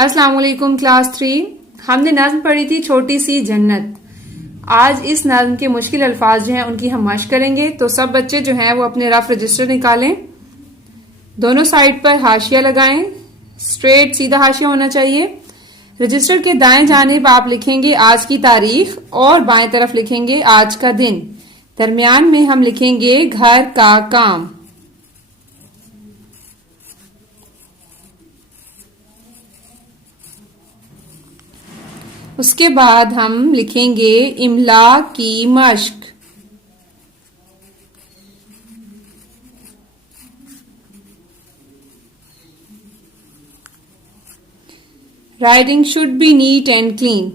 अस्सलाम वालेकुम क्लास 3। हमने नज्म पढ़ी थी छोटी सी जन्नत। आज इस नज्म के मुश्किल अल्फाज जो हैं उनकी हम मश्क करेंगे। तो सब बच्चे जो हैं वो अपने रफ रजिस्टर निकालें, दोनों साइड पर हाशिया लगाएं, स्ट्रेट सीधा हाशिया होना चाहिए। रजिस्टर के दाएं जानिब आप लिखेंगे आज की तारीख और बाएं तरफ लिखेंगे आज का दिन। दरमियान में हम लिखेंगे घर का काम। उसके बाद हम लिखेंगे इमला की मश्क। Writing should be neat and clean.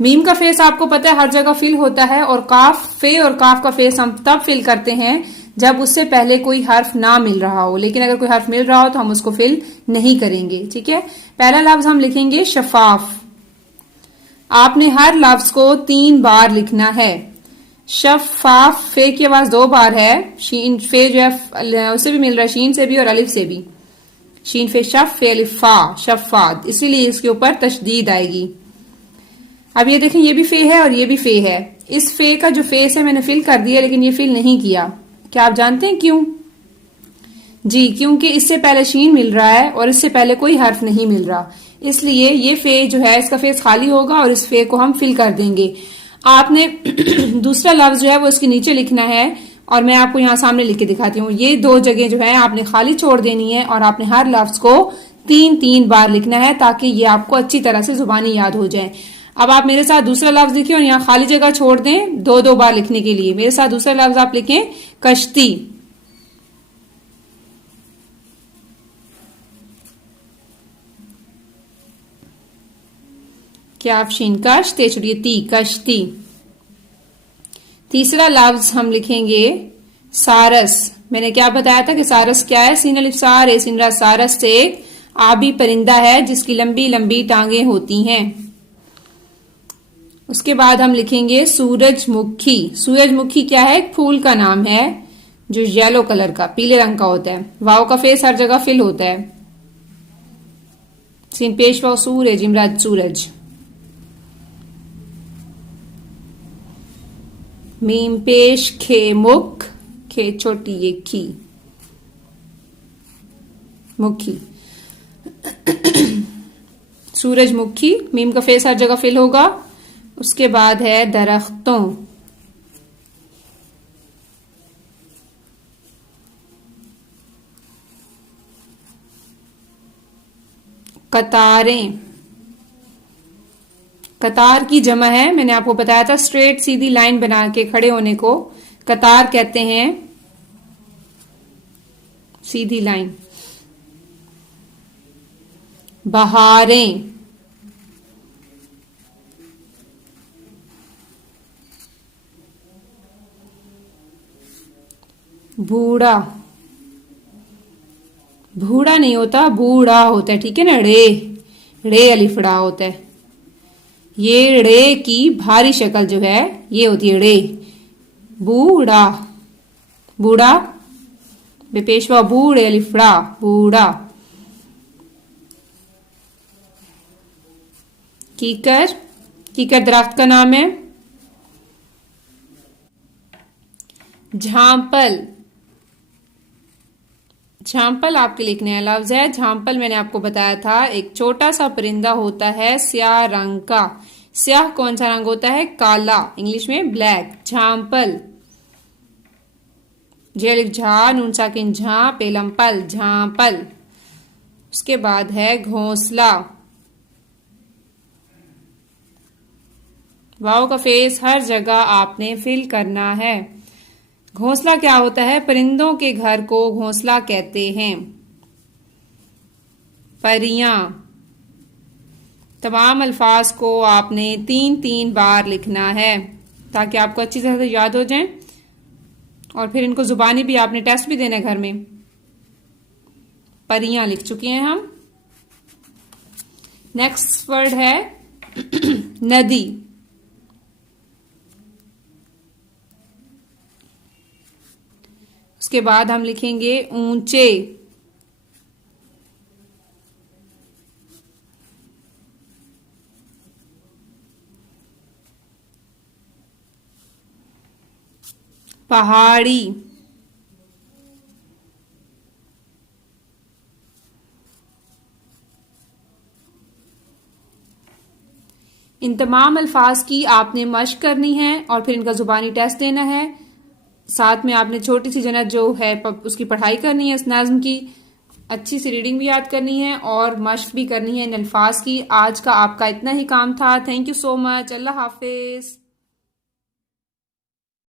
मीम का फेस आपको पता है हर जगह फिल होता है, और काफ फे और काफ का फेस हम तब फिल करते हैं जब उससे पहले कोई हर्फ ना मिल रहा हो, लेकिन अगर कोई हर्फ मिल रहा हो तो हम उसको फिल नहीं करेंगे। ठीक है, पहला लफ्ज हम लिखेंगे शफाफ। आपने हर लफ्ज को 3 बार लिखना है। शफाफ फे की आवाज 2 बार है। शीन फे जो है उससे भी मिल रहा है, शीन से भी और अलिफ से भी। शीन फे शफ फे अलिफ फा शफाद, इसीलिए इसके ऊपर तशदीद आएगी। अब ये देखें, ये भी फे है और ये भी फे है। इस फे का जो फेस है मैंने फिल कर दिया, लेकिन ये फिल नहीं किया। क्या आप जानते हैं क्यों? जी, क्योंकि इससे पहले शीन मिल रहा है और इससे पहले कोई हर्फ नहीं मिल रहा, इसलिए ये फे जो है इसका फेस खाली होगा और इस फे को हम फिल कर देंगे। आपने दूसरा लफ्ज जो है वो इसके नीचे लिखना है, और मैं आपको यहाँ सामने लिख के दिखाती हूँ। ये 2 जगह जो है आपने खाली छोड़ देनी है, और आपने हर लफ्ज को 3-3 बार लिखना है ताकि ये आपको अच्छी तरह से जुबानी याद हो जाए। अब आप मेरे साथ दूसरा लफ्ज लिखिए और यहाँ खाली जगह छोड़ दें 2-2 बार लिखने के लिए। मेरे साथ दूसरा लफ्ज आप लिखें कश्ती। क्या आप शीन कश ते छुड़िए ती कश्ती। तीसरा लफ्ज हम लिखेंगे सारस। मैंने क्या बताया था कि सारस क्या है? सीन अलिफ सार ए सिनरा। सारस से एक आबी परिंदा है जिसकी लंबी लंबी टांगे होती हैं। उसके बाद हम लिखेंगे सूरजमुखी। सूरजमुखी क्या है? एक फूल का नाम है जो येलो कलर का, पीले रंग का होता है। वाव का फेस हर जगह फिल होता है। सीन पेश वाव सूरज इमराज सूरज। मीम पेश खे मुख, खे छोटी ये खी मुखी। सूरजमुखी, मीम का फेस हर जगह फिल होगा। उसके बाद है दरख्तों। कतारें, कतार की जमा है, मैंने आपको बताया था स्ट्रेट सीधी लाइन बना के खड़े होने को कतार कहते हैं। सीधी लाइन। बहारें, बूढ़ा, बूढ़ा नहीं होता, बूढ़ा होता है, ठीक है ना। रे अलिफड़ा होता है। ये रे की भारी शक्ल जो है ये होती है रे। बूढ़ा, बूढ़ा बेपेशवा बूढ़े अलिफड़ा बूढ़ा। कीकर, कीकर दरख्त का नाम है। झांपल, झांपल आपके लिखने हैं लफ्ज है। झांपल मैंने आपको बताया था एक छोटा सा परिंदा होता है स्याह रंग का। स्याह कौन सा रंग होता है? काला, इंग्लिश में ब्लैक। झांपल, जेलिफ झा नून साकिन झा पेलम पल, झांपल। उसके बाद है घोंसला। वाव का फेस हर जगह आपने फिल करना है। घोंसला क्या होता है? परिंदों के घर को घोंसला कहते हैं। परियां, तमाम अल्फाज को आपने 3-3 बार लिखना है ताकि आपको अच्छी तरह से याद हो जाए, और फिर इनको जुबानी भी आपने टेस्ट भी देना है घर में। परियां लिख चुके हैं हम। नेक्स्ट वर्ड है नदी। उसके बाद हम लिखेंगे ऊंचे। पहाड़ी। इन तमाम अल्फाज की आपने मश्क करनी है और फिर इनका जुबानी टेस्ट देना है। साथ में आपने छोटी सी जन्नत जो है उसकी पढ़ाई करनी है, उस नज्म की अच्छी सी रीडिंग भी याद करनी है और मश्क भी करनी है इन अल्फाज की। आज का आपका इतना ही काम था। Thank you so much. Allah Hafiz.